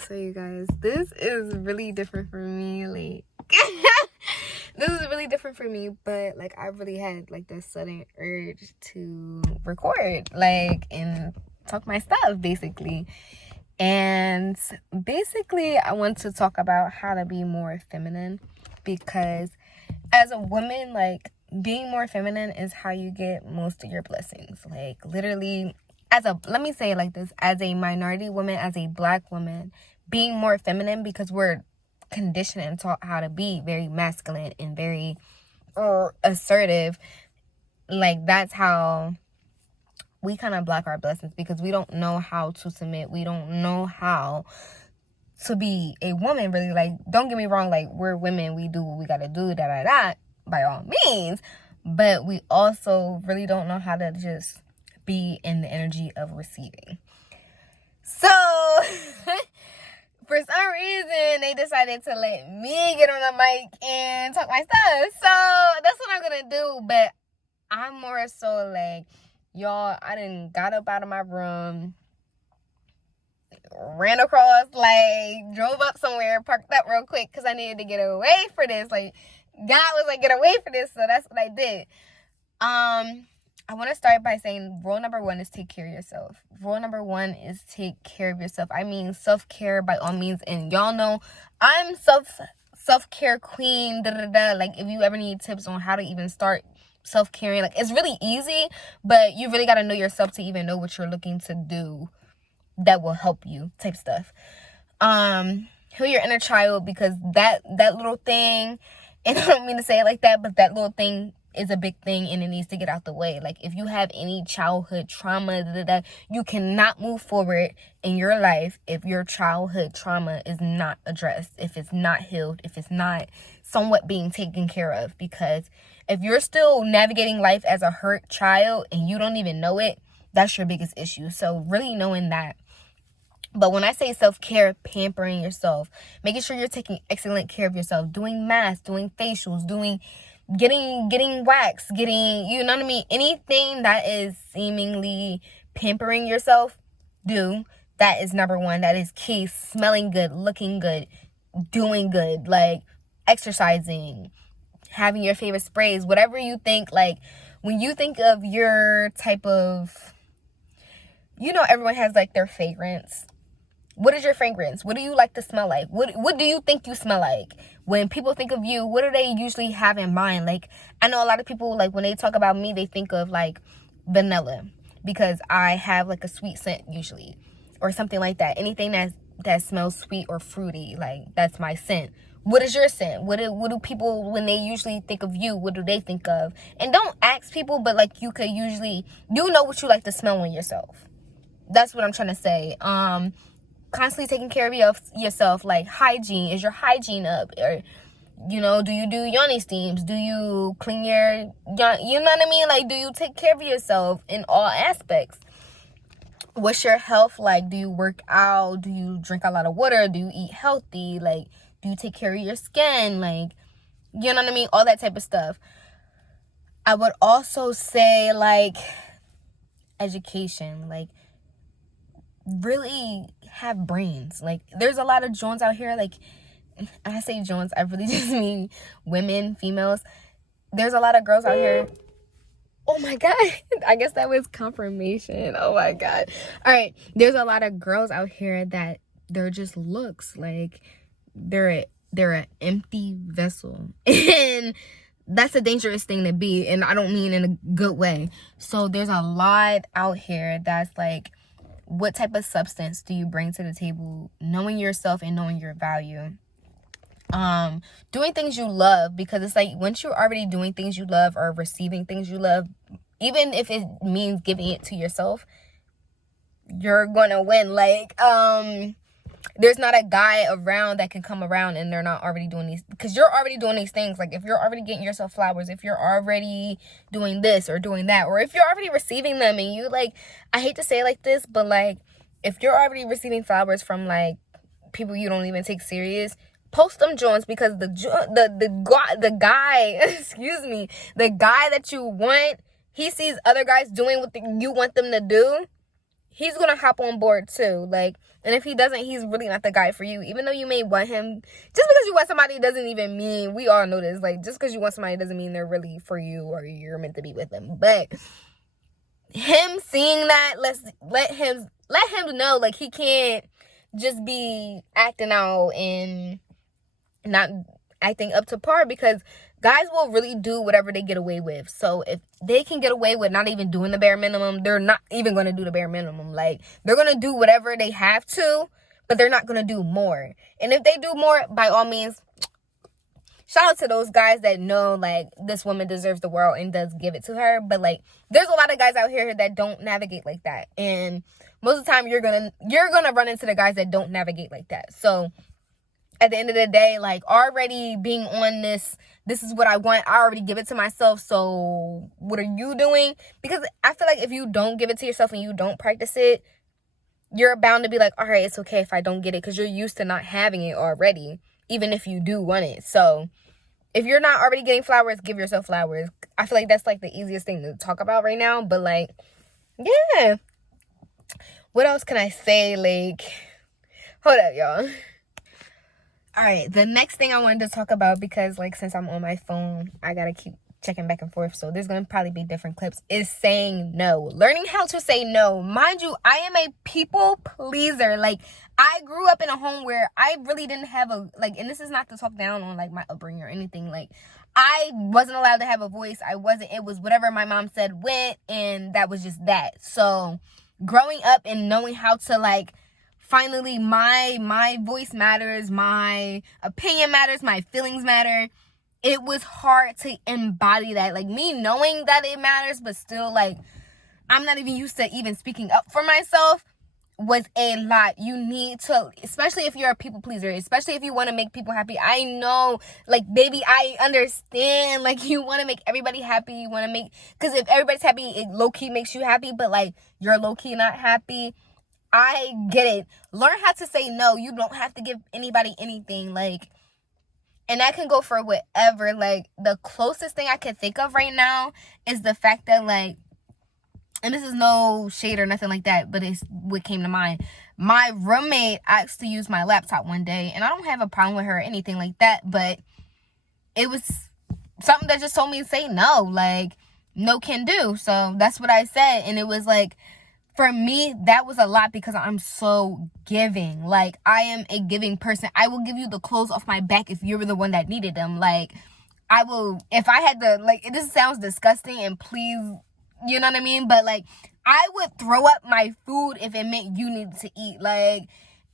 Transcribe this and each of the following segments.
So you guys, this is really different for me. Like this is really different for me, but like I really had like this sudden urge to record, like, and talk my stuff basically. And basically I want to talk about how to be more feminine, because as a woman, like, being more feminine is how you get most of your blessings. Like, literally, let me say it like this, as a minority woman, as a black woman, being more feminine, because we're conditioned and taught how to be very masculine and very assertive. Like, that's how we kind of block our blessings, because we don't know how to submit. We don't know how to be a woman, really. Like, don't get me wrong, like, we're women, we do what we gotta do, by all means, but we also really don't know how to just be in the energy of receiving. So for some reason they decided to let me get on the mic and talk my stuff, so that's what I'm gonna do. But I'm more so like, y'all, I done got up out of my room, ran across, like, drove up somewhere, parked up real quick because I needed to get away for this. Like, God was like, get away for this, so that's what I did. I want to start by saying rule number 1 is take care of yourself. Rule number 1 is take care of yourself. I mean, self-care by all means, and y'all know I'm self-care queen, Like, if you ever need tips on how to even start self-caring, like, it's really easy, but you really got to know yourself to even know what you're looking to do that will help you, type stuff. Heal your inner child, because that little thing, and I don't mean to say it like that, but that little thing is a big thing and it needs to get out the way. Like, if you have any childhood trauma, you cannot move forward in your life if your childhood trauma is not addressed, if it's not healed, if it's not somewhat being taken care of. Because if you're still navigating life as a hurt child and you don't even know it, that's your biggest issue. So really knowing that. But when I say self-care, pampering yourself, making sure you're taking excellent care of yourself, doing masks, doing facials, getting wax, you know what I mean? Anything that is seemingly pampering yourself, do. That is number 1. That is key. Smelling good, looking good, doing good, like exercising, having your favorite sprays, whatever you think. Like, when you think of your type of, everyone has like their fragrance. What is your fragrance? What do you like to smell like? What do you think you smell like? When people think of you, what do they usually have in mind? Like, I know a lot of people, like, when they talk about me, they think of like vanilla, because I have like a sweet scent usually, or something like that. Anything that smells sweet or fruity, like, that's my scent. What is your scent? What do people, when they usually think of you, what do they think of? And don't ask people, but like, you could usually, know what you like to smell on yourself. That's what I'm trying to say. Constantly taking care of yourself, like hygiene. Is your hygiene up? Or, do you do yoni steams? Do you clean you know what I mean? Like, do you take care of yourself in all aspects? What's your health like? Do you work out? Do you drink a lot of water? Do you eat healthy? Like, do you take care of your skin? Like, you know what I mean? All that type of stuff. I would also say, like, education. Like, really have brains. Like, there's a lot of Jones out here. Like, I say Jones, I really just mean women, females. There's a lot of girls out here. Oh my God, I guess that was confirmation. Oh my God. All right, there's a lot of girls out here that they're just looks. Like, they're an empty vessel, and that's a dangerous thing to be, and I don't mean in a good way. So there's a lot out here that's like, what type of substance do you bring to the table? Knowing yourself and knowing your value. Doing things you love, because it's like, once you're already doing things you love or receiving things you love, even if it means giving it to yourself, you're gonna win. Like, there's not a guy around that can come around and they're not already doing these, because you're already doing these things. Like, if you're already getting yourself flowers, if you're already doing this or doing that, or if you're already receiving them, and you, like, I hate to say it like this, but like, if you're already receiving flowers from like people you don't even take serious, post them joints, because the guy excuse me, the guy that you want, he sees other guys doing what you want them to do, he's gonna hop on board too. Like, And if he doesn't, he's really not the guy for you. Even though you may want him, just because you want somebody doesn't even mean, we all know this, like, just because you want somebody doesn't mean they're really for you or you're meant to be with them. But him seeing that, let him know, like, he can't just be acting out and not acting up to par, because guys will really do whatever they get away with. So if they can get away with not even doing the bare minimum, they're not even going to do the bare minimum. Like, they're going to do whatever they have to, but they're not going to do more. And if they do more, by all means, shout out to those guys that know, like, this woman deserves the world and does give it to her. But, like, there's a lot of guys out here that don't navigate like that. And most of the time, you're gonna run into the guys that don't navigate like that. So at the end of the day, like, already being on this is what I want, I already give it to myself, so what are you doing? Because I feel like if you don't give it to yourself and you don't practice it, you're bound to be like, all right, it's okay if I don't get it, because you're used to not having it already, even if you do want it. So if you're not already getting flowers, give yourself flowers. I feel like that's, like, the easiest thing to talk about right now. But, like, yeah, what else can I say? Like, hold up, y'all. All right, the next thing I wanted to talk about, because, like, since I'm on my phone, I gotta keep checking back and forth, so there's gonna probably be different clips, is saying no. Learning how to say no. Mind you, I am a people pleaser. Like, I grew up in a home where I really didn't have a, like, and this is not to talk down on, like, my upbringing or anything. Like, I wasn't allowed to have a voice. It was whatever my mom said went, and that was just that. So growing up and knowing how to, like, finally, my voice matters, my opinion matters, my feelings matter. It was hard to embody that. Like, me knowing that it matters, but still, like, I'm not even used to even speaking up for myself was a lot. You need to, especially if you're a people pleaser, especially if you want to make people happy. I know, like, baby, I understand. Like, you want to make everybody happy. You want to make, because if everybody's happy, it low-key makes you happy, but, like, you're low-key not happy. I get it. Learn how to say no. You don't have to give anybody anything. Like, and that can go for whatever. Like, the closest thing I can think of right now is the fact that, like, and this is no shade or nothing like that, but it's what came to mind. My roommate asked to use my laptop one day, and I don't have a problem with her or anything like that, but it was something that just told me to say no. Like, no can do. So that's what I said. And it was like, for me, that was a lot, because I'm so giving. Like, I am a giving person. I will give you the clothes off my back if you were the one that needed them. Like, I will, if I had to, like, this sounds disgusting, and please, you know what I mean? But, like, I would throw up my food if it meant you needed to eat. Like,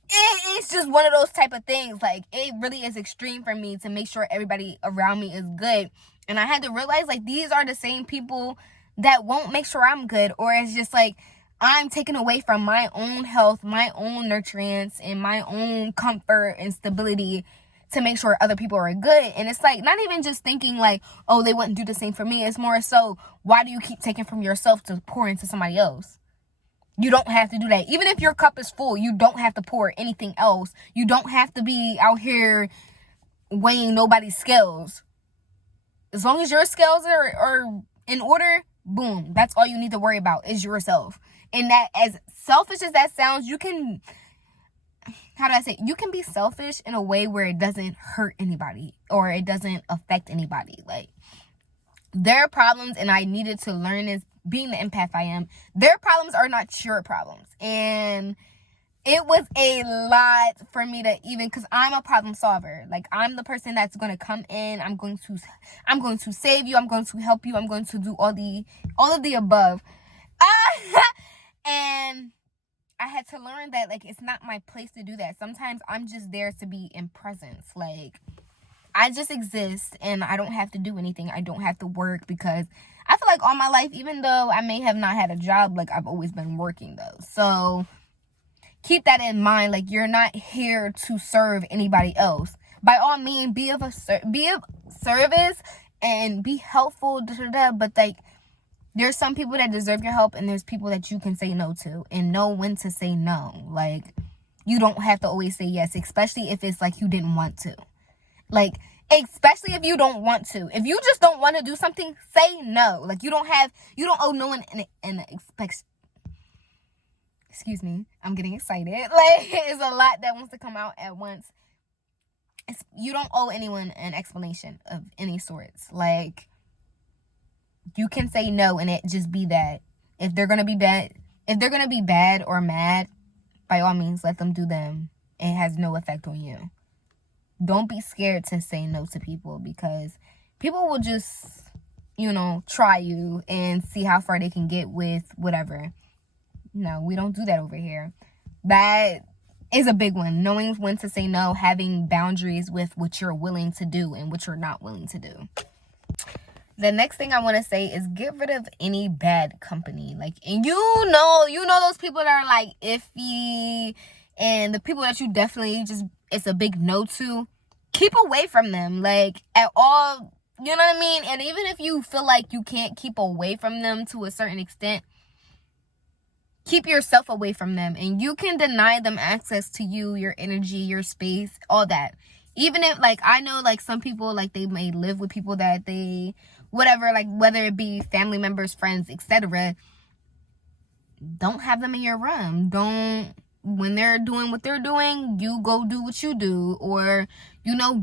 it's just one of those type of things. Like, it really is extreme for me to make sure everybody around me is good. And I had to realize, like, these are the same people that won't make sure I'm good, or it's just like, I'm taking away from my own health, my own nutrients, and my own comfort and stability to make sure other people are good. And it's like, not even just thinking like, oh, they wouldn't do the same for me. It's more so, why do you keep taking from yourself to pour into somebody else? You don't have to do that. Even if your cup is full, you don't have to pour anything else. You don't have to be out here weighing nobody's scales. As long as your scales are in order, boom, that's all you need to worry about is yourself. And that, as selfish as that sounds, you can, how do I say, you can be selfish in a way where it doesn't hurt anybody or it doesn't affect anybody. Like, their problems, and I needed to learn this, being the empath I am, their problems are not your problems. And it was a lot for me to even, because I'm a problem solver. Like, I'm the person that's going to come in, I'm going to save you, I'm going to help you, I'm going to do all of the above. And I had to learn that, like, it's not my place to do that. Sometimes I'm just there to be in presence. Like, I just exist, and I don't have to do anything. I don't have to work, because I feel like all my life, even though I may have not had a job, like, I've always been working, though. So keep that in mind. Like, you're not here to serve anybody else. By all means, be of service and be helpful, but, like, there's some people that deserve your help, and there's people that you can say no to, and know when to say no. Like, you don't have to always say yes, especially if it's like you didn't want to. Like, especially if you don't want to. If you just don't want to do something, say no. Like, you don't owe no one an Excuse me, I'm getting excited. Like, it's a lot that wants to come out at once. You don't owe anyone an explanation of any sorts. Like, you can say no and it just be that. If they're gonna be bad or mad, by all means let them do them. It has no effect on you. Don't be scared to say no to people, because people will just, try you and see how far they can get with whatever. No, we don't do that over here. That is a big one. Knowing when to say no, having boundaries with what you're willing to do and what you're not willing to do. The next thing I want to say is get rid of any bad company. Like, and you know those people that are like iffy, and the people that you definitely just, it's a big no to. Keep away from them, like, at all. You know what I mean? And even if you feel like you can't keep away from them to a certain extent, keep yourself away from them. And you can deny them access to you, your energy, your space, all that. Even if, like, I know, like, some people, like, they may live with people that they, whatever, like, whether it be family members, friends, etc. Don't have them in your room. Don't, when they're doing what they're doing, you go do what you do. Or,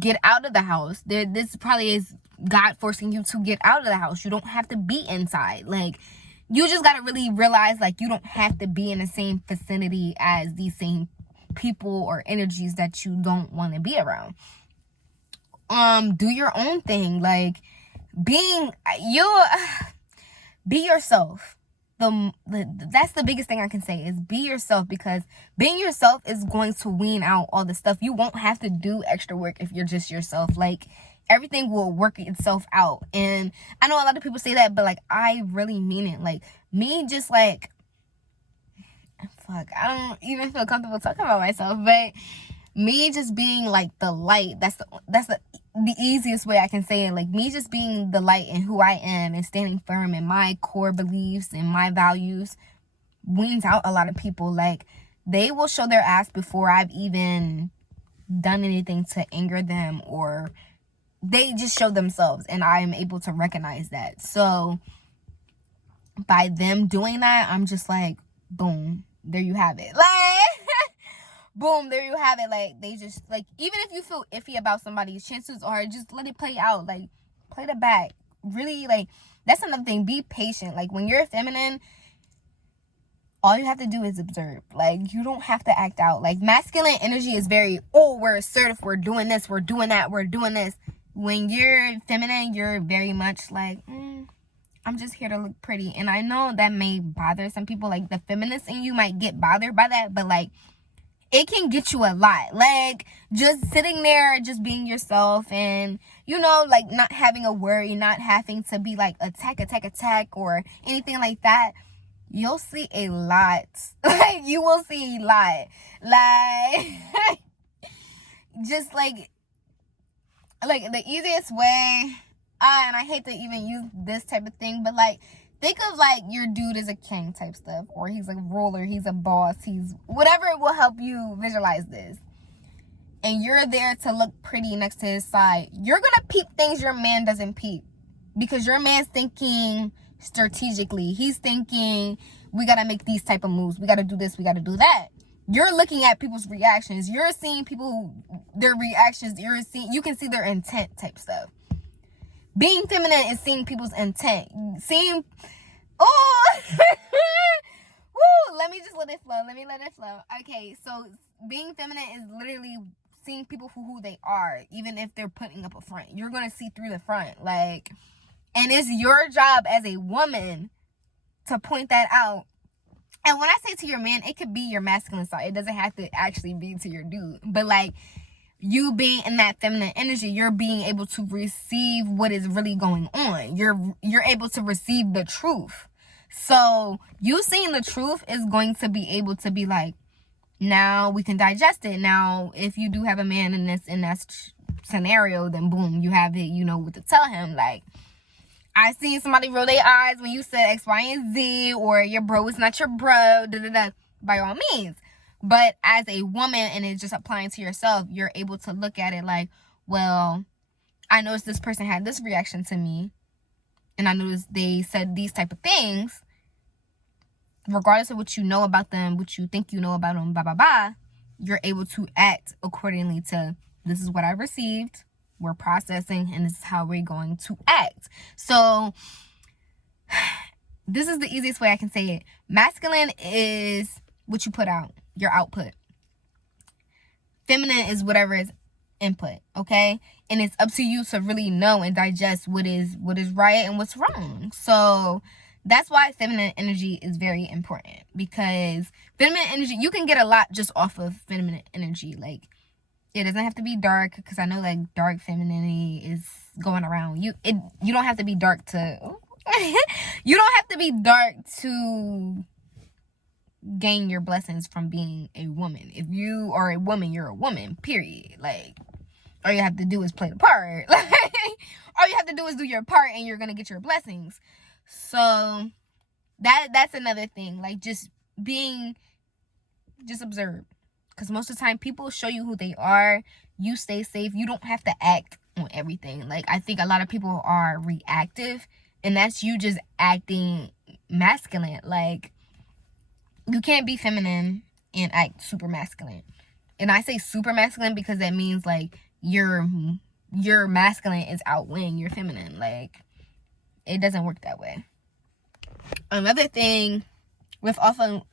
get out of the house. This probably is God forcing you to get out of the house. You don't have to be inside. Like, you just got to really realize, like, you don't have to be in the same vicinity as these same people or energies that you don't want to be around. Do your own thing. Like, be yourself. That's the biggest thing I can say, is be yourself, because being yourself is going to wean out all the stuff. You won't have to do extra work if you're just yourself. Like, everything will work itself out. And I know a lot of people say that, but, like, I really mean it. Like, me just, like, I don't even feel comfortable talking about myself, but me just being, like, the light, that's the easiest way I can say it. Like, me just being the light in who I am and standing firm in my core beliefs and my values weans out a lot of people. Like, they will show their ass before I've even done anything to anger them, or they just show themselves, and I am able to recognize that. So by them doing that, I'm just like, boom, there you have it. Like, boom, there you have it. Like, they just, like, even if you feel iffy about somebody, chances are just let it play out. Like, play the back. Really, like, that's another thing. Be patient. Like, when you're feminine, all you have to do is observe. Like, you don't have to act out. Like, masculine energy is very, we're assertive, we're doing this, we're doing that, we're doing this. When you're feminine, you're very much like, I'm just here to look pretty. And I know that may bother some people. Like, the feminist in you might get bothered by that, but, like, it can get you a lot. Like, just sitting there, just being yourself, and, like, not having a worry, not having to be like attack, or anything like that. You'll see a lot. Like, you will see a lot. Like, just like the easiest way, and I hate to even use this type of thing, but, like, think of, like, your dude is a king type stuff, or he's a ruler, he's a boss, he's whatever will help you visualize this. And you're there to look pretty next to his side. You're gonna peep things your man doesn't peep, because your man's thinking strategically. He's thinking, we gotta make these type of moves, we gotta do this, we gotta do that. You're looking at people's reactions. You're seeing their reactions. You can see their intent type stuff. Being feminine is seeing people's intent. Woo, let me just let it flow. Okay, so being feminine is literally seeing people for who they are, even if they're putting up a front. You're going to see through the front. Like, and it's your job as a woman to point that out. And when I say to your man, it could be your masculine side. It doesn't have to actually be to your dude. But, like, you being in that feminine energy, you're being able to receive what is really going on. You're able to receive the truth. So you seeing the truth is going to be able to be like, now we can digest it. Now, if you do have a man in that scenario, then boom, you have it. You know what to tell him. Like, I seen somebody roll their eyes when you said X, Y, and Z, or your bro is not your bro, by all means. But as a woman, and it's just applying to yourself, you're able to look at it like, well, I noticed this person had this reaction to me, and I noticed they said these type of things. regardless of what you know about them, what you think you know about them, blah blah blah, you're able to act accordingly to, this is what I received, we're processing, and this is how we're going to act. So this is the easiest way I can say it. Masculine is what you put out, your output. Feminine is whatever is input, okay? And it's up to you to really know and digest what is right and what's wrong. So that's why feminine energy is very important, because feminine energy, you can get a lot just off of feminine energy. Like, it doesn't have to be dark, because I know like dark femininity is going around. You don't have to be dark to you don't have to be dark to gain your blessings from being a woman. If you are a woman, you're a woman, period. Like, all you have to do is play the part. Like, all you have to do is do your part and you're gonna get your blessings. So that's another thing. Like, just observe, because most of the time people show you who they are. You stay safe. You don't have to act on everything. Like, I think a lot of people are reactive, and that's you just acting masculine. Like, you can't be feminine and act super masculine. And I say super masculine because that means like your masculine is outweighing your feminine. Like, it doesn't work that way. Another thing with also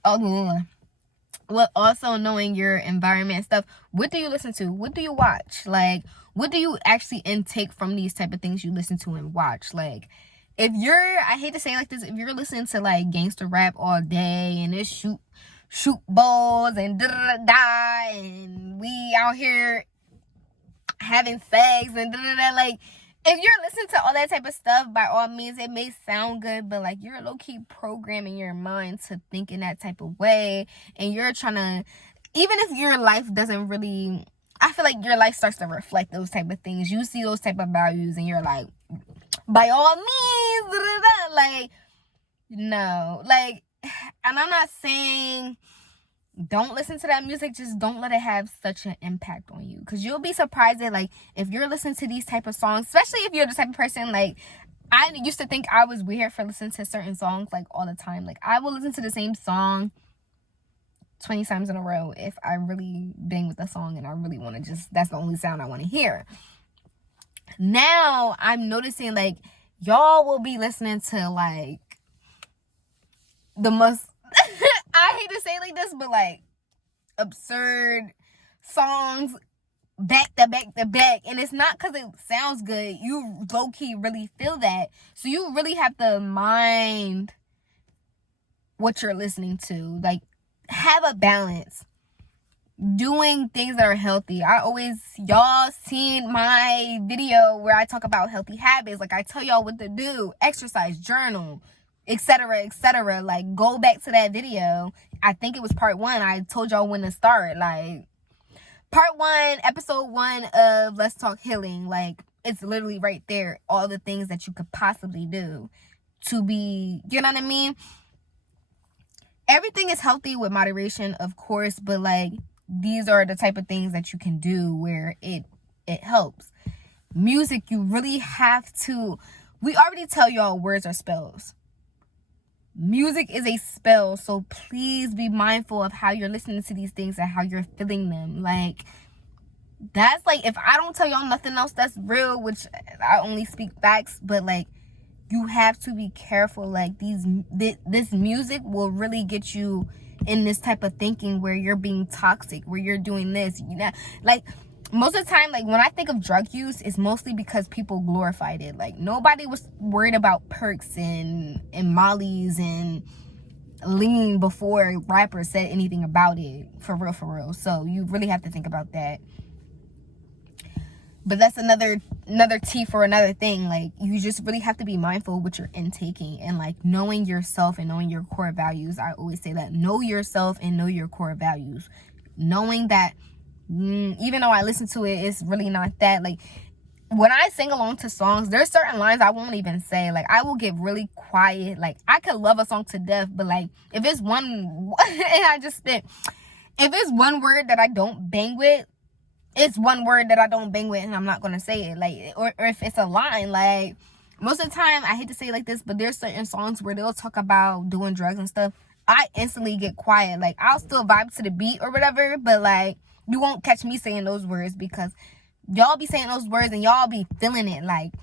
knowing your environment and stuff, what do you listen to? What do you watch? Like, what do you actually intake from these type of things you listen to and watch? Like, if you're, I hate to say it like this, if you're listening to like gangster rap all day and it's shoot balls and da da da and we out here having sex and da da da, like, if you're listening to all that type of stuff, by all means, it may sound good, but like, you're low-key programming your mind to think in that type of way, and you're trying to, even if your life doesn't really, I feel like your life starts to reflect those type of things. You see those type of values and you're like, by all means, da, da, da. Like, no, like, and I'm not saying don't listen to that music, just don't let it have such an impact on you, because you'll be surprised that, like, if you're listening to these type of songs, especially if you're the type of person, like, I used to think I was weird for listening to certain songs like all the time. Like, I will listen to the same song 20 times in a row if I really bang with the song and I really want to just, that's the only sound I want to hear. Now I'm noticing, like, y'all will be listening to like the most I hate to say it like this, but like absurd songs back to back to back, and it's not because it sounds good. You low-key really feel that, so you really have to mind what you're listening to. Like, have a balance, doing things that are healthy. Y'all seen my video where I talk about healthy habits. Like, I tell y'all what to do: exercise, journal, etc., etc. Like, go back to that video. I think it was part 1. I told y'all when to start. Like, part 1, episode 1 of Let's Talk Healing. Like, it's literally right there, all the things that you could possibly do to be, you know what I mean? Everything is healthy with moderation, of course, but like, these are the type of things that you can do where it helps. Music, you really have to, we already tell y'all words are spells. Music is a spell, so please be mindful of how you're listening to these things and how you're feeling them. Like, that's like, if I don't tell y'all nothing else that's real, which I only speak facts, but like, you have to be careful. Like, this music will really get you in this type of thinking where you're being toxic, where you're doing this, you know. Like, most of the time, like, when I think of drug use, it's mostly because people glorified it. Like, nobody was worried about perks and mollies and lean before rappers said anything about it, for real. So you really have to think about that. But that's another tea for another thing. Like, you just really have to be mindful of what you're intaking, and like, knowing yourself and knowing your core values. I always say that, know yourself and know your core values. Knowing that, even though I listen to it, it's really not that. Like, when I sing along to songs, there's certain lines I won't even say. Like, I will get really quiet. Like, I could love a song to death, but like, if it's one and I just spit, if it's one word that I don't bang with, it's one word that I don't bang with, and I'm not gonna say it. Like, or if it's a line, like, most of the time, I hate to say it like this, but there's certain songs where they'll talk about doing drugs and stuff. I instantly get quiet. Like, I'll still vibe to the beat or whatever, but like, you won't catch me saying those words because y'all be saying those words and y'all be feeling it. Like,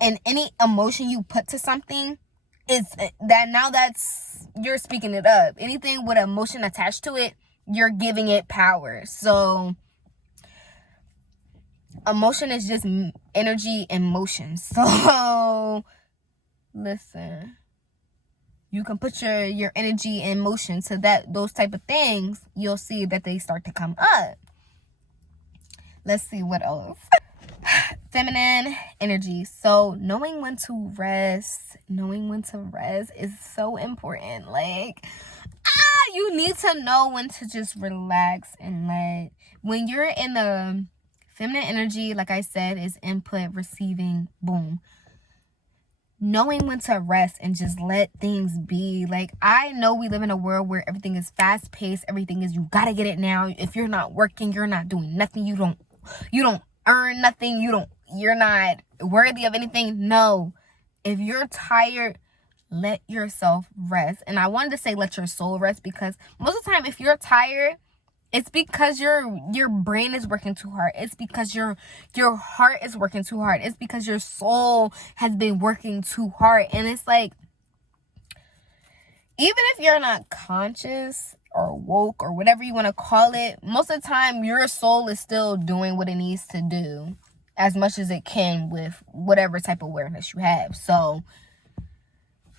and any emotion you put to something, it's that now that's, you're speaking it up. Anything with emotion attached to it, you're giving it power. So emotion is just energy and motion. So listen, you can put your energy and motion to those type of things, you'll see that they start to come up. Let's see what else. Feminine energy. So knowing when to rest is so important. Like, you need to know when to just relax and when you're in the feminine energy, like I said, is input, receiving, boom. Knowing when to rest and just let things be. Like, I know we live in a world where everything is fast paced. Everything is, you gotta get it now. If you're not working, you're not doing nothing. You don't earn nothing. You're not worthy of anything. No. If you're tired, let yourself rest. And I wanted to say let your soul rest, because most of the time if you're tired, it's because your brain is working too hard. It's because your heart is working too hard. It's because your soul has been working too hard. And it's like, even if you're not conscious or woke or whatever you want to call it, most of the time your soul is still doing what it needs to do as much as it can with whatever type of awareness you have. So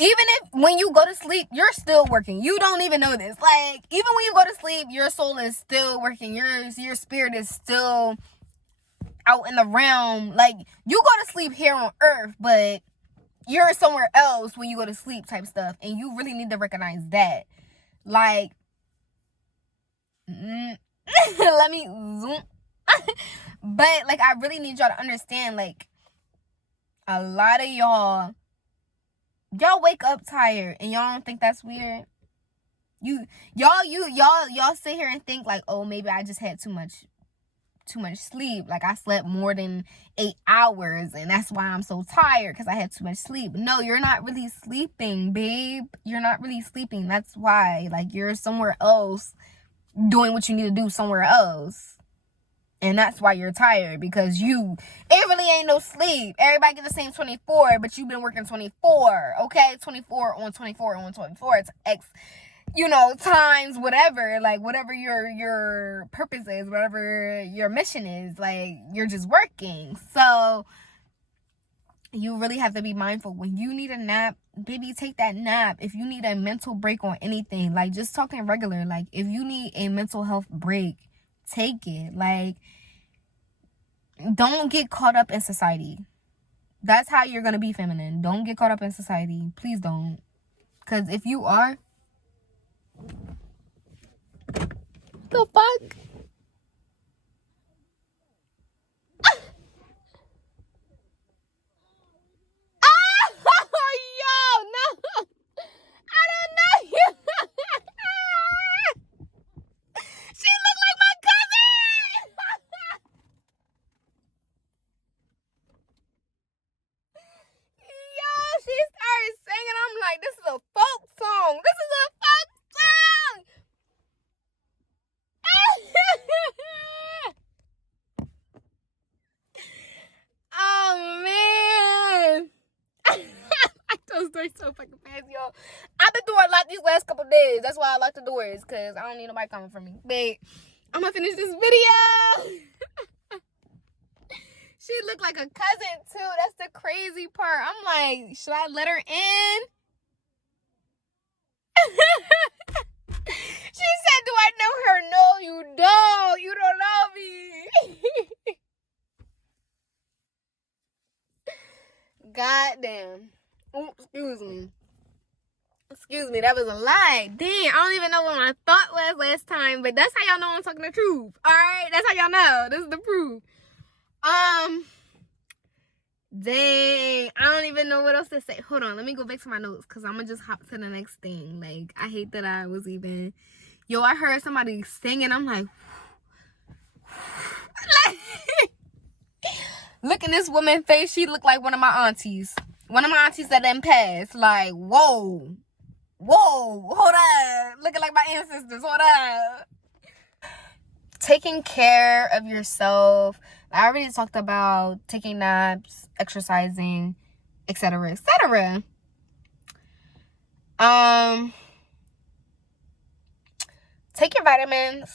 even if when you go to sleep, you're still working. You don't even know this. Like, even when you go to sleep, your soul is still working. Your spirit is still out in the realm. Like, you go to sleep here on earth, but you're somewhere else when you go to sleep type stuff. And you really need to recognize that. Like, let me zoom. But, like, I really need y'all to understand, like, a lot of y'all wake up tired and y'all don't think that's weird. Y'all sit here and think like, oh, maybe I just had too much sleep. Like, I slept more than 8 hours and that's why I'm so tired, because I had too much sleep. No, you're not really sleeping, babe. You're not really sleeping. That's why. Like, you're somewhere else doing what you need to do somewhere else. And that's why you're tired, because it really ain't no sleep. Everybody get the same 24, but you've been working 24, okay? 24 on 24 on 24. It's X, times whatever. Like, whatever your purpose is, whatever your mission is, like, you're just working. So you really have to be mindful. When you need a nap, baby, take that nap. If you need a mental break on anything, like, just talking regular, like, if you need a mental health break, take it. Like, don't get caught up in society. That's how you're gonna be feminine. Don't get caught up in society. Please don't. Because if you are, the fuck? Yo, no. I don't know you. She looked like my cousin. Yo, she started singing. I'm like, this is a folk song. This is a folk song. Oh, man. Those doors so fucking fast, y'all. I've been doing a lot these last couple days. That's why I lock the doors, because I don't need nobody coming for me. But I'm going to finish this video. She looked like a cousin, too. That's the crazy part. I'm like, should I let her in? She said, do I know her? No, you don't. You don't know me. Goddamn. Ooh, excuse me, that was a lie. Dang, I don't even know what my thought was last time, but that's how y'all know I'm talking the truth. Alright, that's how y'all know. This is the proof. Dang, I don't even know what else to say. Hold on, let me go back to my notes, because I'm gonna just hop to the next thing. Like, I hate that I was even, I heard somebody singing. I'm like, look in this woman's face. She looked like one of my aunties. One of my aunties that didn't pass. Like, whoa. Whoa, hold up. Looking like my ancestors. Hold up. Taking care of yourself. I already talked about taking naps, exercising, etc., etc. Take your vitamins.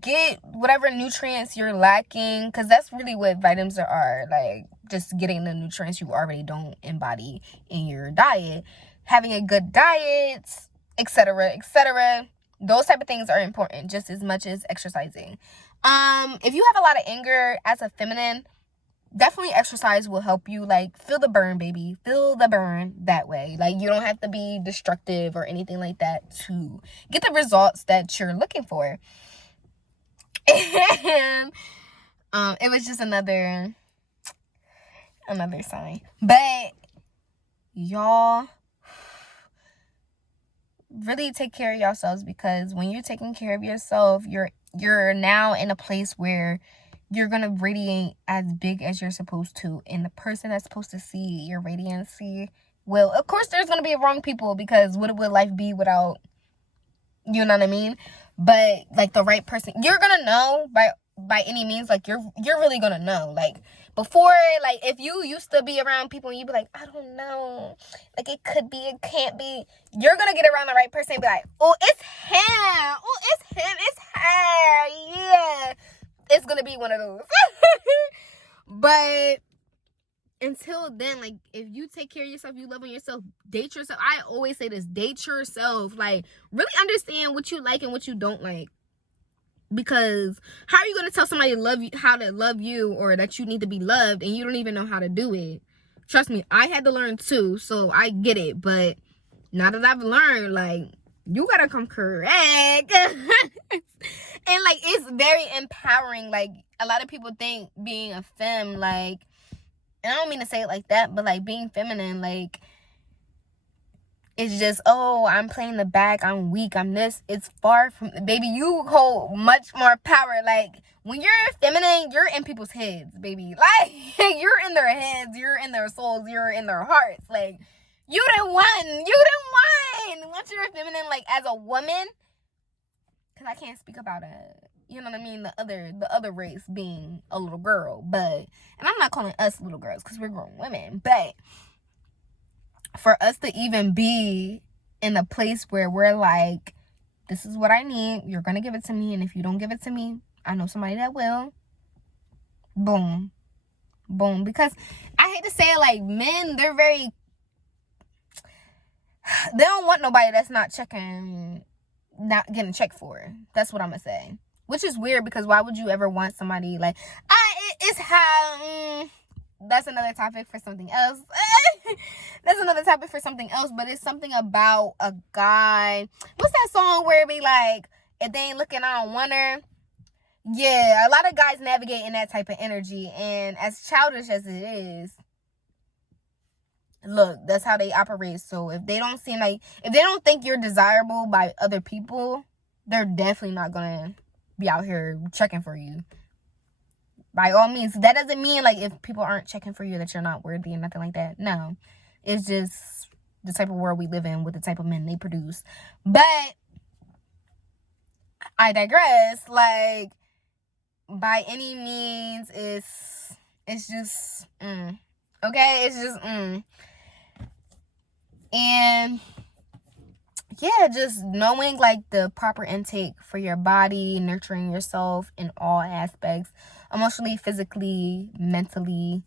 Get whatever nutrients you're lacking, because that's really what vitamins are. Like, just getting the nutrients you already don't embody in your diet. Having a good diet, etc., etc. Those type of things are important just as much as exercising. If you have a lot of anger as a feminine, definitely exercise will help you. Like, feel the burn, baby. Feel the burn that way. Like, you don't have to be destructive or anything like that to get the results that you're looking for. And it was just another sign. But y'all really take care of yourselves, because when you're taking care of yourself, you're now in a place where you're gonna radiate as big as you're supposed to, and the person that's supposed to see your radiancy will, of course, there's gonna be wrong people, because what would life be without, you know what I mean? But like the right person, you're gonna know by any means. Like, you're really gonna know. Like, before, like, if you used to be around people and you be like, I don't know, like, it could be, it can't be, you're gonna get around the right person and be like, oh, it's him, oh, it's him, it's her, yeah. It's gonna be one of those. But until then, like, if you take care of yourself, you love on yourself, date yourself. I always say this, date yourself. Like, really understand what you like and what you don't like. Because how are you going to tell somebody to love you, how to love you, or that you need to be loved, and you don't even know how to do it? Trust me, I had to learn too, so I get it. But now that I've learned, like, you gotta come correct. And like, it's very empowering. Like, a lot of people think being a femme, like, and I don't mean to say it like that, but like, being feminine, like, it's just, oh, I'm playing the back, I'm weak, I'm this. It's far from, baby, you hold much more power. Like, when you're feminine, you're in people's heads, baby. Like, you're in their heads, you're in their souls, you're in their hearts. Like, you done won. Once you're feminine, like, as a woman, because I can't speak about you know what I mean, the other race being a little girl, but, and I'm not calling us little girls because we're grown women, but for us to even be in a place where we're like, this is what I need, you're gonna give it to me, and if you don't give it to me, I know somebody that will. Boom. Because I hate to say it, like, men, they don't want nobody that's not getting checked for. That's what I'm gonna say. Which is weird, because why would you ever want somebody like, it's how, that's another topic for something else. But it's something about a guy. What's that song where it be like, if they ain't looking, I don't want her? Yeah, a lot of guys navigate in that type of energy, and as childish as it is, look, that's how they operate. So if they don't think you're desirable by other people, they're definitely not gonna be out here checking for you. By all means, that doesn't mean, like, if people aren't checking for you that you're not worthy and nothing like that. No, it's just the type of world we live in with the type of men they produce. But I digress. Like, by any means, it's just okay, it's just and yeah, just knowing, like, the proper intake for your body, nurturing yourself in all aspects, emotionally, physically, mentally.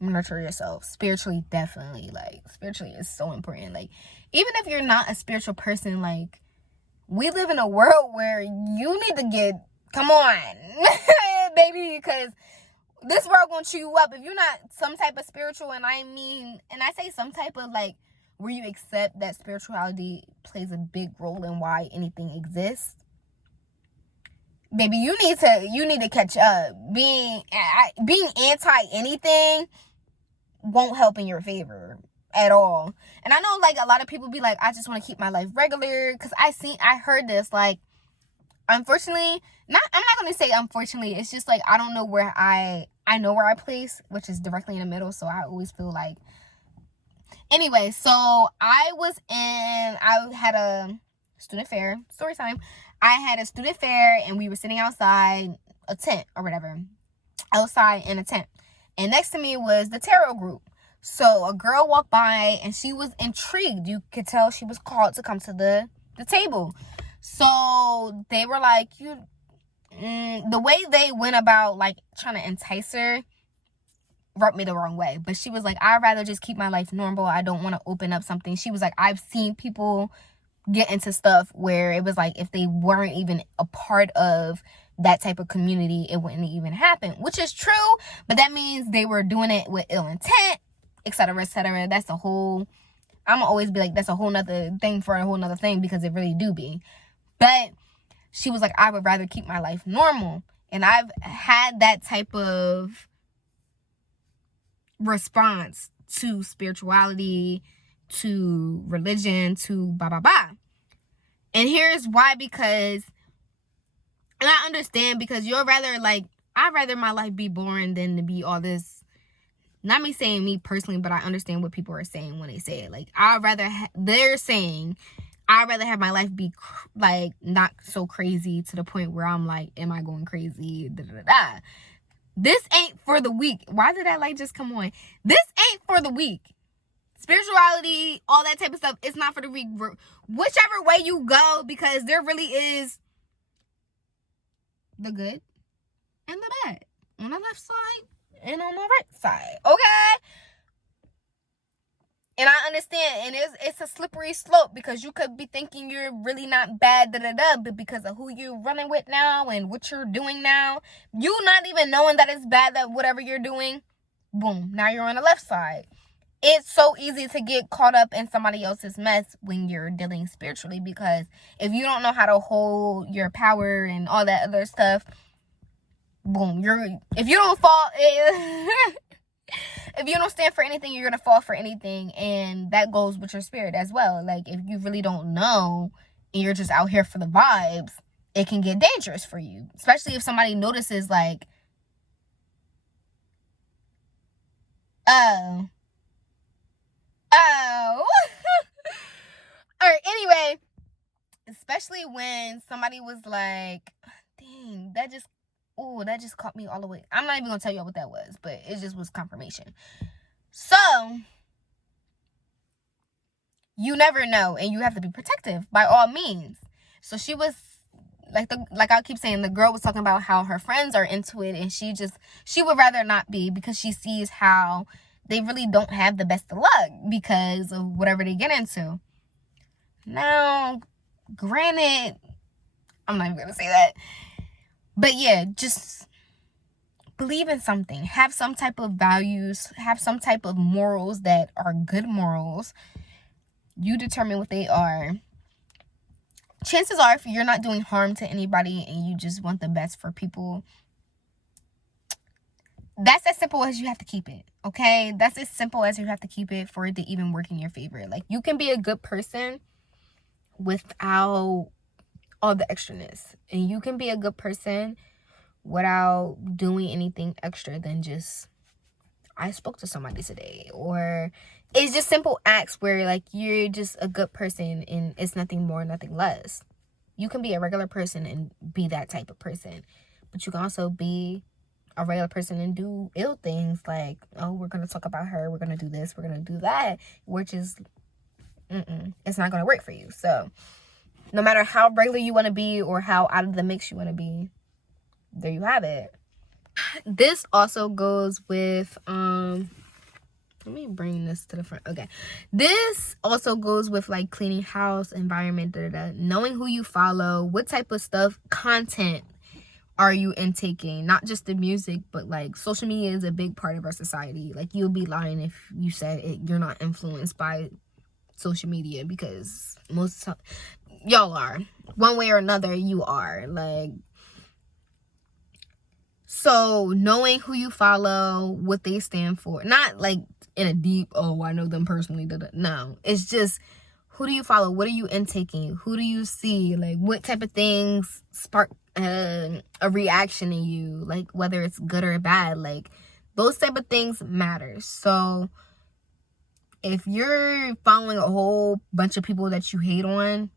Nurture yourself. Spiritually, definitely. Like, spiritually is so important. Like, even if you're not a spiritual person, like, we live in a world where you need to come on, baby, because this world gonna chew you up if you're not some type of spiritual. And I say some type of, like, where you accept that spirituality plays a big role in why anything exists. Baby, you need to catch up. Being anti anything won't help in your favor at all. And I know, like, a lot of people be like, I just want to keep my life regular, because I heard this, like, unfortunately, I'm not going to say unfortunately, it's just, like, I don't know where I know where I place, which is directly in the middle. So I always feel like Anyway, so I had a student fair, story time. I had a student fair and we were sitting outside a tent or whatever, outside in a tent. And next to me was the tarot group. So a girl walked by and she was intrigued. You could tell she was called to come to the table. So they were like, the way they went about like trying to entice her rubbed me the wrong way. But she was like, I'd rather just keep my life normal. I don't want to open up something. She was like, I've seen people get into stuff where it was like if they weren't even a part of that type of community, it wouldn't even happen, which is true, but that means they were doing it with ill intent, etc., etc. That's a whole, I'm gonna always be like, that's a whole nother thing for a whole nother thing, because it really do be. But she was like, I would rather keep my life normal. And I've had that type of response to spirituality, to religion, to blah blah blah. And here's why, because, and I understand, because you'll rather, like, I'd rather my life be boring than to be all this. Not me saying me personally, but I understand what people are saying when they say it. Like, they're saying I'd rather have my life be like not so crazy to the point where I'm like, am I going crazy? Da, da, da, da. This ain't for the weak. Why did that light just come on? This ain't for the weak. Spirituality, all that type of stuff, it's not for the weak. Whichever way you go, because there really is the good and the bad on the left side and on the right side. Okay? And I understand, and it's a slippery slope, because you could be thinking you're really not bad, but because of who you're running with now and what you're doing now, you not even knowing that it's bad, that whatever you're doing, boom, now you're on the left side. It's so easy to get caught up in somebody else's mess when you're dealing spiritually, because if you don't know how to hold your power and all that other stuff, boom, if you don't fall, if you don't stand for anything, you're gonna fall for anything. And that goes with your spirit as well. Like, if you really don't know and you're just out here for the vibes, it can get dangerous for you, especially if somebody notices, like, oh all right, anyway, especially when somebody was like, dang, that just caught me all the way. I'm not even gonna tell y'all what that was, but it just was confirmation. So you never know, and you have to be protective by all means. So she was like I keep saying, the girl was talking about how her friends are into it, and she would rather not be, because she sees how they really don't have the best of luck because of whatever they get into. Now, granted, I'm not even gonna say that, but yeah, just believe in something, have some type of values, have some type of morals that are good morals. You determine what they are. Chances are, if you're not doing harm to anybody and you just want the best for people, that's as simple as you have to keep it, okay? That's as simple as you have to keep it for it to even work in your favor. Like, you can be a good person without all the extraness, and you can be a good person without doing anything extra than just, I spoke to somebody today, or it's just simple acts where, like, you're just a good person and it's nothing more, nothing less. You can be a regular person and be that type of person, but you can also be a regular person and do ill things, like, oh, we're gonna talk about her, we're gonna do this, we're gonna do that, which is it's not gonna work for you. So no matter how regular you want to be or how out of the mix you want to be, there you have it. This also goes with let me bring this to the front. Okay, this also goes with, like, cleaning house, environment, knowing who you follow, what type of stuff, content are you intaking, not just the music, but, like, social media is a big part of our society. Like, you'll be lying if you said you're not influenced by social media, because most y'all are, one way or another. You are, like, so knowing who you follow, what they stand for, not like in a deep, oh, I know them personally, no, it's just, who do you follow, what are you intaking, who do you see, like, what type of things spark a reaction in you, like, whether it's good or bad, like, those type of things matter. So If you're following a whole bunch of people that you hate on,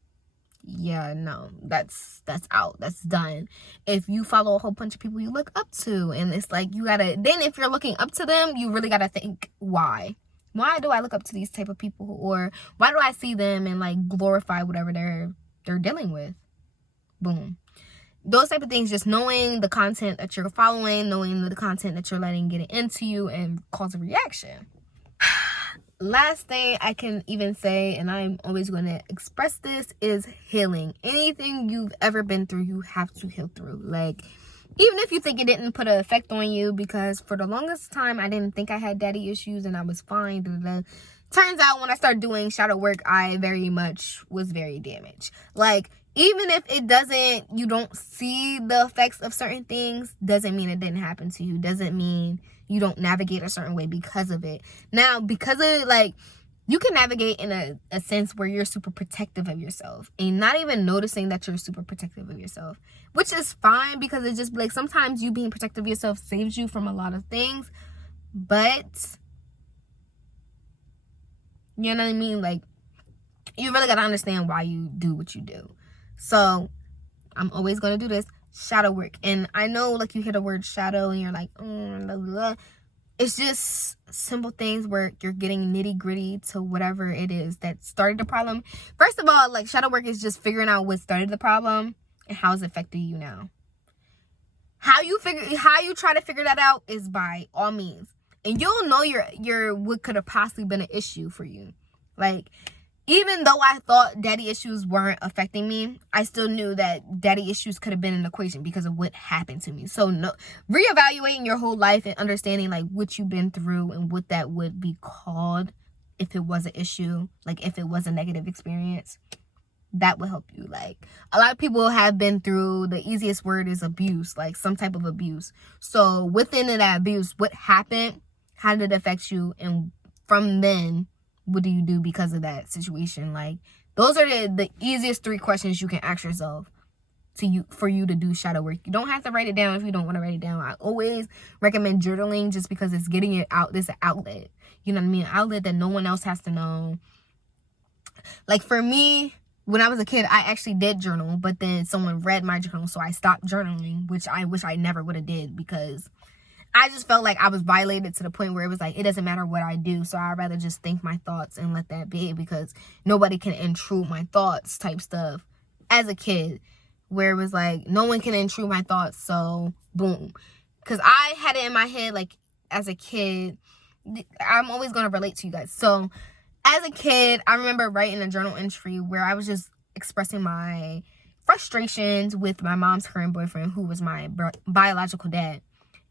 yeah, no, that's out. That's done. If you follow a whole bunch of people you look up to, and it's like you gotta, then if you're looking up to them, you really gotta think, why do I look up to these type of people, or why do I see them and like glorify whatever they're dealing with? Boom. Those type of things, just knowing the content that you're following, knowing the content that you're letting get into you and cause a reaction. Last thing I can even say, and I'm always going to express this, is healing. Anything you've ever been through, you have to heal through. Like, even if you think it didn't put an effect on you, because for the longest time, I didn't think I had daddy issues and I was fine. Turns out when I started doing shadow work, I very much was very damaged. Like, even if it doesn't, you don't see the effects of certain things, doesn't mean it didn't happen to you. Doesn't mean you don't navigate a certain way because of it. Now, because of it, like, you can navigate in a sense where you're super protective of yourself and not even noticing that you're super protective of yourself, which is fine, because it's just like sometimes you being protective of yourself saves you from a lot of things. But you know what I mean? Like, you really got to understand why you do what you do. So I'm always going to do this shadow work. And I know, like, you hear the word shadow and you're like, blah, blah. It's just simple things where you're getting nitty gritty to whatever it is that started the problem. First of all, like, shadow work is just figuring out what started the problem and how it's affecting you now. How you try to figure that out is by all means. And you'll know your what could have possibly been an issue for you. Like, even though I thought daddy issues weren't affecting me, I still knew that daddy issues could have been an equation because of what happened to me. So reevaluating your whole life and understanding like what you've been through and what that would be called if it was an issue, like if it was a negative experience, that will help you. Like, a lot of people have been through, the easiest word is abuse, like some type of abuse. So within that abuse, what happened? How did it affect you? And from then, what do you do because of that situation? Like, those are the easiest 3 questions you can ask yourself for you to do shadow work. You don't have to write it down if you don't want to write it down. I always recommend journaling just because it's getting it out. There's an outlet. You know what I mean? An outlet that no one else has to know. Like, for me, when I was a kid, I actually did journal, but then someone read my journal, so I stopped journaling, which I wish I never would have did, because I just felt like I was violated to the point where it was like, it doesn't matter what I do, so I'd rather just think my thoughts and let that be, because nobody can intrude my thoughts type stuff as a kid, where it was like, no one can intrude my thoughts, so boom. Because I had it in my head, like, as a kid, I'm always going to relate to you guys. So as a kid, I remember writing a journal entry where I was just expressing my frustrations with my mom's current boyfriend, who was my biological dad.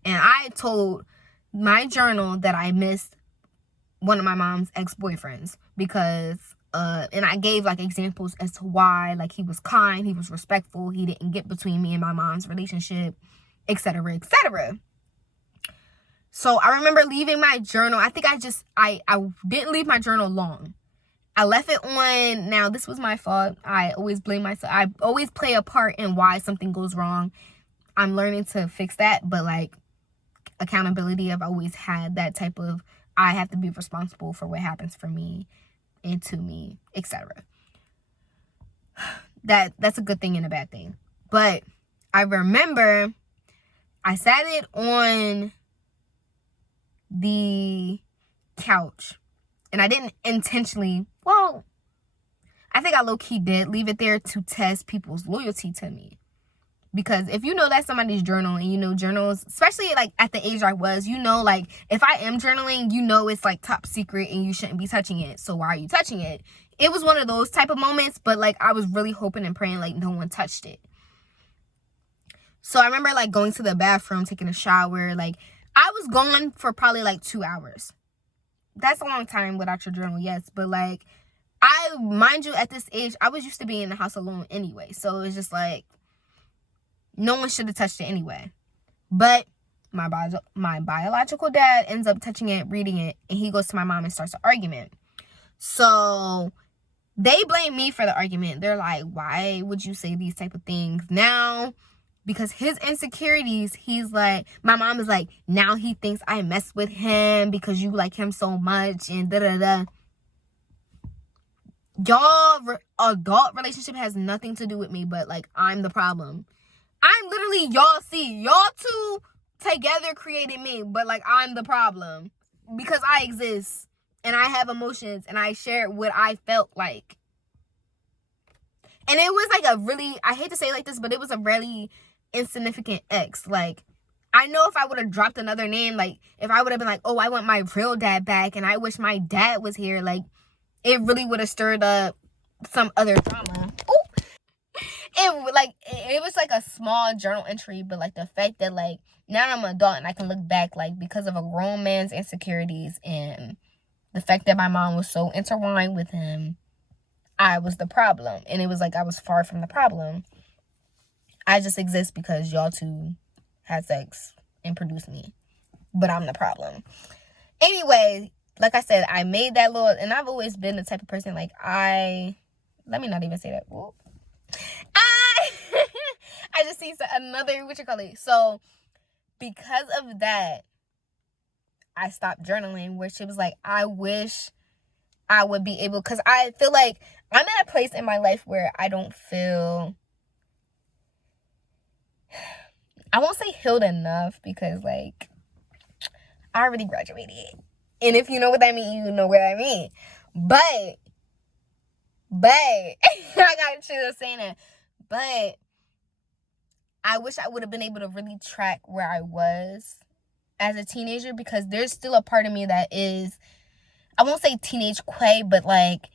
And I told my journal that I missed one of my mom's ex-boyfriends because, and I gave like examples as to why. Like, he was kind, he was respectful, he didn't get between me and my mom's relationship, etc., etc. So I remember leaving my journal. I think I didn't leave my journal long. I left it on. Now, this was my fault. I always blame myself. I always play a part in why something goes wrong. I'm learning to fix that, but like, accountability, I've always had that type of, I have to be responsible for what happens for me and to me, etc. That's a good thing and a bad thing. But I remember I sat it on the couch, and I didn't intentionally, well, I think I low-key did leave it there to test people's loyalty to me. Because if you know that's somebody's journal, and you know journals, especially like at the age I was, you know, like if I am journaling, you know it's like top secret and you shouldn't be touching it. So why are you touching it? It was one of those type of moments, but like I was really hoping and praying like no one touched it. So I remember like going to the bathroom, taking a shower. Like, I was gone for probably like 2 hours. That's a long time without your journal, yes. But like, mind you, at this age, I was used to being in the house alone anyway. So it was just like, no one should have touched it anyway. But my biological dad ends up touching it, reading it, and he goes to my mom and starts an argument. So they blame me for the argument. They're like, why would you say these type of things now? Because his insecurities, he's like, my mom is like, now he thinks I mess with him because you like him so much and da-da-da. adult relationship has nothing to do with me, but like I'm the problem. I'm literally y'all two together created me, but like I'm the problem because I exist and I have emotions and I shared what I felt like. And it was like a really, I hate to say it like this, but it was a really insignificant ex. Like, I know if I would have dropped another name, like if I would have been like, oh, I want my real dad back and I wish my dad was here, like it really would have stirred up some other drama. Ooh. It was like a small journal entry, but like the fact that like now I'm an adult and I can look back, like because of a grown man's insecurities and the fact that my mom was so intertwined with him, I was the problem. And it was like I was far from the problem. I just exist because y'all two had sex and produced me, but I'm the problem. Anyway, like I said, I made that little, and I've always been the type of person like let me not even say that. Whoop. I just see another, so because of that, I stopped journaling, which it was like, I wish I would be able, because I feel like I'm at a place in my life where I don't feel, I won't say healed enough, because like I already graduated, and if you know what that means, you know what I mean. But I got you saying that. But I wish I would have been able to really track where I was as a teenager, because there's still a part of me that is, I won't say teenage Quay, but like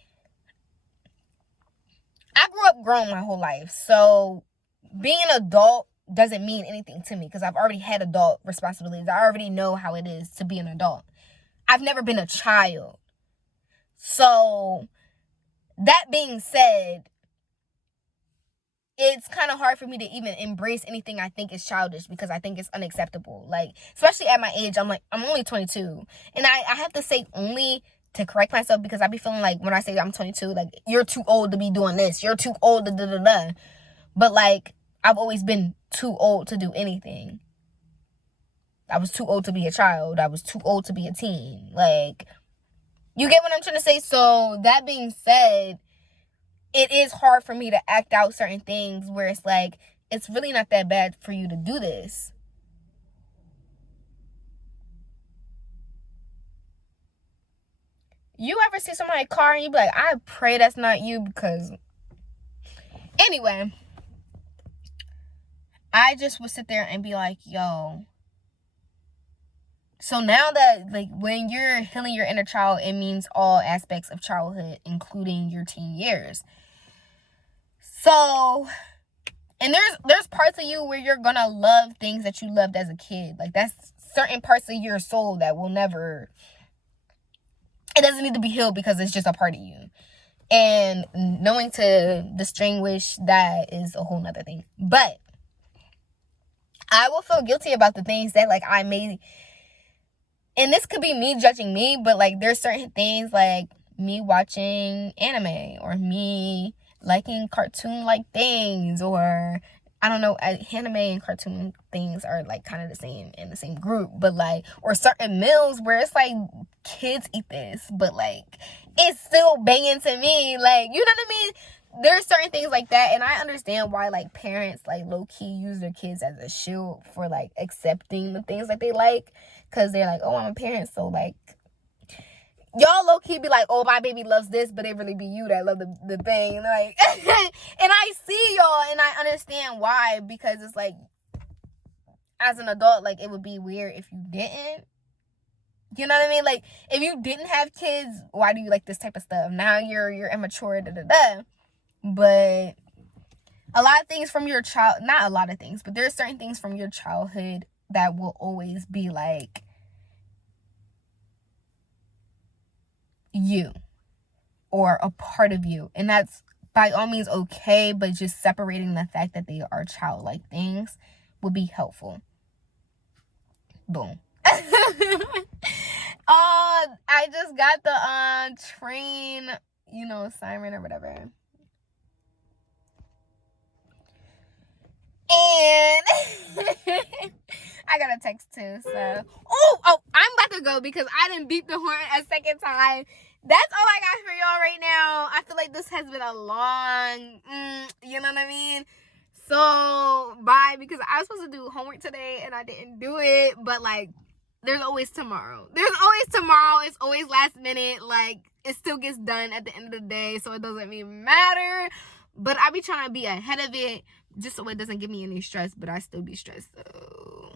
I grew up grown my whole life. So being an adult doesn't mean anything to me because I've already had adult responsibilities. I already know how it is to be an adult. I've never been a child. So that being said, it's kind of hard for me to even embrace anything I think is childish because I think it's unacceptable. Like, especially at my age, I'm only 22. And I have to say only to correct myself, because I be feeling like when I say I'm 22, like, you're too old to be doing this. You're too old to da-da-da. But, like, I've always been too old to do anything. I was too old to be a child. I was too old to be a teen. Like, you get what I'm trying to say? So, that being said, it is hard for me to act out certain things where it's like, it's really not that bad for you to do this. You ever see somebody's car and you be like, I pray that's not you, because anyway, I just would sit there and be like, yo. So now that, like, when you're healing your inner child, it means all aspects of childhood, including your teen years. So, and there's parts of you where you're gonna love things that you loved as a kid. Like, that's certain parts of your soul that will never, it doesn't need to be healed because it's just a part of you. And knowing to distinguish that is a whole nother thing. But I will feel guilty about the things that, like, I made. And this could be me judging me, but, like, there's certain things, like, me watching anime, or me liking cartoon-like things, or, I don't know, anime and cartoon things are, like, kind of the same, in the same group, but, like, or certain meals where it's, like, kids eat this, but, like, it's still banging to me, like, you know what I mean? There's certain things like that, and I understand why, like, parents, like, low-key use their kids as a shield for, like, accepting the things that they like, because they're like, oh, I'm a parent, so, like, y'all low-key be like, oh, my baby loves this, but it really be you that love the thing, and, like, and I see y'all, and I understand why, because it's, like, as an adult, like, it would be weird if you didn't. You know what I mean? Like, if you didn't have kids, why do you like this type of stuff? Now you're immature, da-da-da. But a lot of things from your not a lot of things, but there's certain things from your childhood that will always be like you, or a part of you. And that's by all means okay, but just separating the fact that they are childlike things would be helpful. Boom. I just got the train, siren or whatever. And I got a text too, so. Oh, I'm about to go because I didn't beep the horn a second time. That's all I got for y'all right now. I feel like this has been a long, you know what I mean? So, bye, because I was supposed to do homework today and I didn't do it. But, like, there's always tomorrow. There's always tomorrow. It's always last minute. Like, it still gets done at the end of the day, so it doesn't even matter. But I be trying to be ahead of it just so it doesn't give me any stress, but I still be stressed. So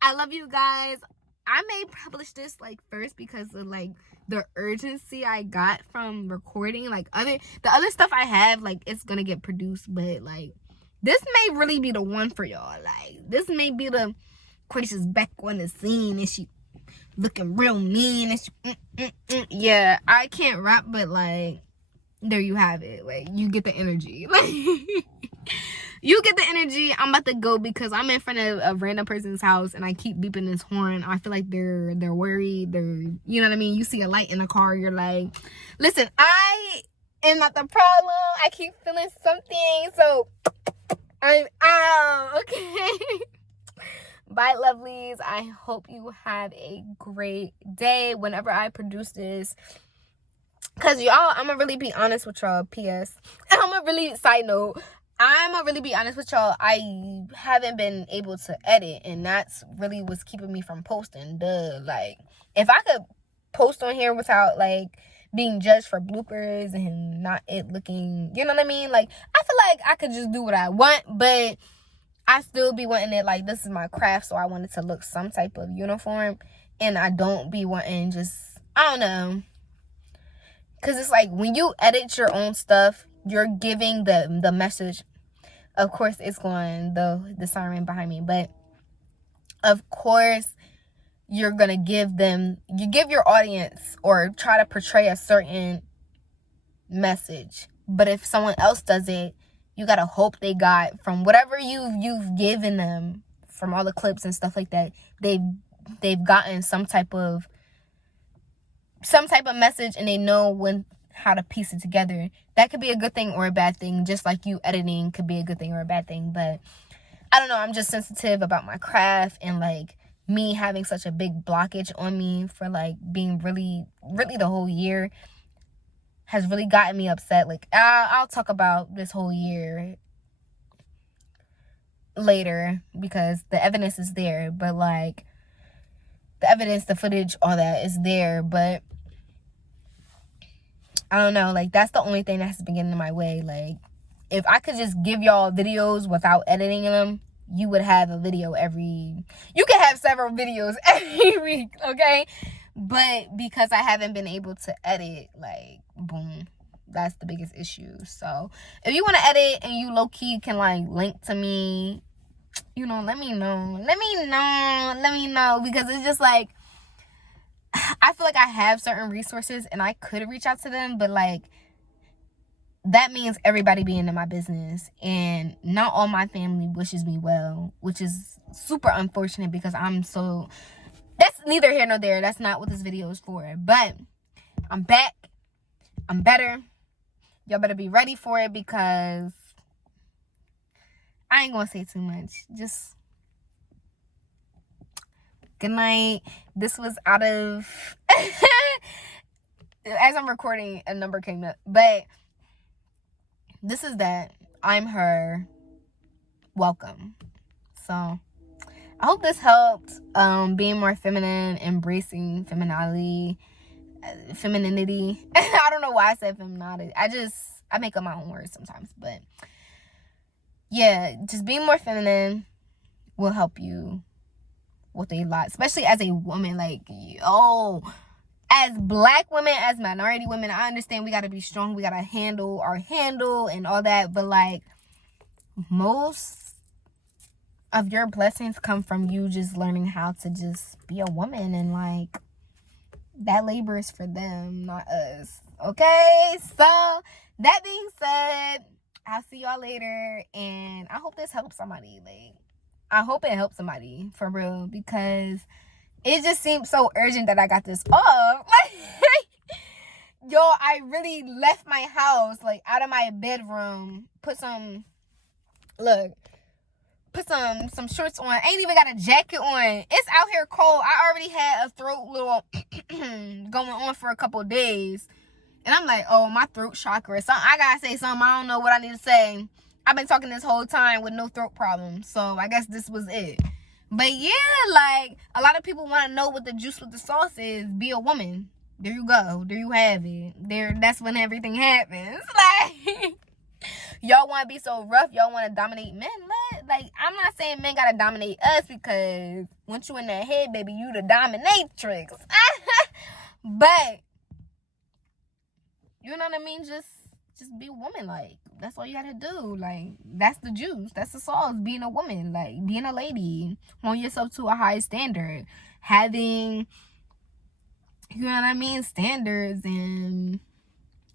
I love you guys. I may publish this like first because of like the urgency I got from recording. Like the other stuff I have, like, it's gonna get produced, but like this may really be the one for y'all. Like, this may be the Quaisha's back on the scene and she looking real mean and she yeah, I can't rap, but like there you have it. Like, you get the energy. Like, you get the energy. I'm about to go because I'm in front of a random person's house and I keep beeping this horn. I feel like they're worried. You know what I mean? You see a light in the car, you're like, listen, I am not the problem. I keep feeling something, so I'm out. Okay. Bye, lovelies. I hope you have a great day whenever I produce this. Because, y'all, I'm going to really be honest with y'all. P.S. I'm going to really, side note, I'm going to really be honest with y'all. I haven't been able to edit, and that's really what's keeping me from posting. Like, if I could post on here without, like, being judged for bloopers and not it looking, you know what I mean? Like, I feel like I could just do what I want, but I still be wanting it, like, this is my craft, so I want it to look some type of uniform, and I don't be wanting just, I don't know. Because it's like, when you edit your own stuff, you're giving the message. Of course, it's going, the siren behind me. But, of course, you're going to you give your audience or try to portray a certain message. But if someone else does it, you got to hope they got, from whatever you've given them, from all the clips and stuff like that, they've gotten some type of message, and they know how to piece it together. That could be a good thing or a bad thing, just like you editing could be a good thing or a bad thing. But I don't know, I'm just sensitive about my craft, and like me having such a big blockage on me for like being really the whole year has really gotten me upset. Like, I'll talk about this whole year later because the evidence is there, but like the footage, all that is there, but I don't know, like, that's the only thing that has been getting in my way. Like, if I could just give y'all videos without editing them, you would have a video you could have several videos every week, okay? But because I haven't been able to edit, like, boom, that's the biggest issue. So, if you want to edit and you low-key can, like, link to me, you know, let me know, because it's just like, I feel like I have certain resources and I could reach out to them, but like, that means everybody being in my business, and not all my family wishes me well, which is super unfortunate because that's neither here nor there. That's not what this video is for. But I'm back. I'm better. Y'all better be ready for it because I ain't gonna say too much. Just good night. This was out of as I'm recording, a number came up, but this is that. I'm her. Welcome. So I hope this helped. Being more feminine, embracing femininity. I don't know why I said femininity. I make up my own words sometimes, but yeah, just being more feminine will help you with a lot, especially as a woman. Like, as black women, as minority women, I understand we gotta be strong, we gotta handle and all that, but like, most of your blessings come from you just learning how to just be a woman, and like, that labor is for them, not us. Okay, so that being said, I'll see y'all later, and I hope this helps somebody. Like, I hope it helps somebody for real, because it just seems so urgent that I got this off. Like, yo, I really left my house, like, out of my bedroom, put some put some shorts on. I ain't even got a jacket on. It's out here cold. I already had a throat little going on for a couple of days. And I'm like, oh, my throat chakra. So I gotta say something. I don't know what I need to say. I've been talking this whole time with no throat problems. So I guess this was it. But yeah, like, a lot of people want to know what the juice with the sauce is. Be a woman. There you go. There you have it. That's when everything happens. Like, y'all want to be so rough. Y'all want to dominate men. Like, I'm not saying men got to dominate us, because once you in that head, baby, you the dominatrix. But, you know what I mean? Just be a woman. Like, that's all you gotta do. Like, that's the juice. That's the sauce. Being a woman. Like, being a lady. Holding yourself to a high standard. Having, you know what I mean, standards and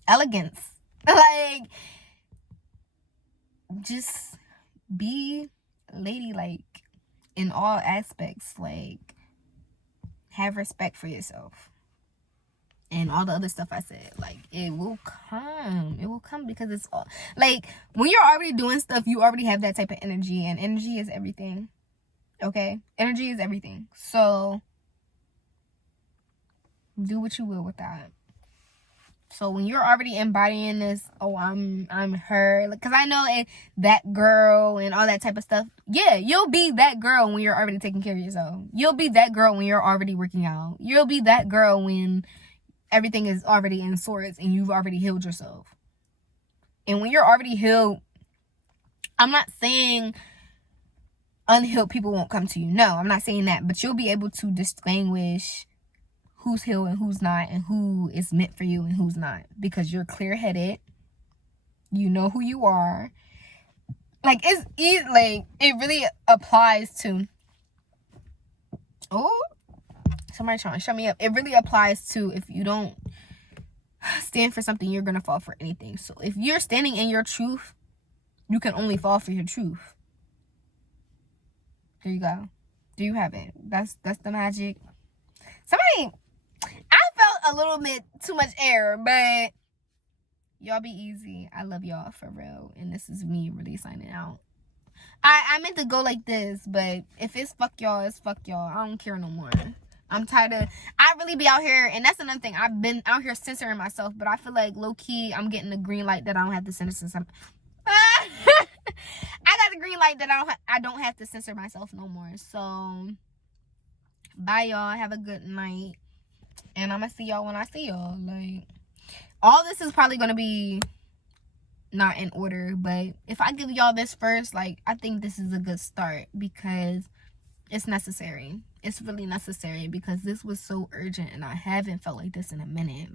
elegance. Like, just be ladylike in all aspects. Like, have respect for yourself. And all the other stuff I said, like, it will come. It will come, because it's all, like, when you're already doing stuff, you already have that type of energy, and energy is everything. Okay? Energy is everything. So, do what you will with that. So, when you're already embodying this, oh, I'm her, because I know that girl and all that type of stuff, yeah, you'll be that girl when you're already taking care of yourself. You'll be that girl when you're already working out. You'll be that girl when everything is already in sorts and you've already healed yourself. And when you're already healed, I'm not saying unhealed people won't come to you. No, I'm not saying that. But you'll be able to distinguish who's healed and who's not, and who is meant for you and who's not. Because you're clear-headed. You know who you are. Like, it really applies to... Oh, somebody trying to shut me up. It really applies to, if you don't stand for something, you're gonna fall for anything. So if you're standing in your truth, you can only fall for your truth. There you go. There you have it. That's the magic. Somebody, I felt a little bit too much air, but y'all be easy. I love y'all for real. And this is me really signing out. I meant to go like this, but if it's fuck y'all, it's fuck y'all. I don't care no more. I'm tired of, I really be out here, and that's another thing. I've been out here censoring myself, but I feel like low-key, I'm getting the green light that I don't have to censor some. I got the green light that I don't have to censor myself no more. So, bye y'all. Have a good night. And I'm going to see y'all when I see y'all. Like, all this is probably going to be not in order, but if I give y'all this first, like, I think this is a good start, because it's necessary. It's really necessary, because this was so urgent, and I haven't felt like this in a minute.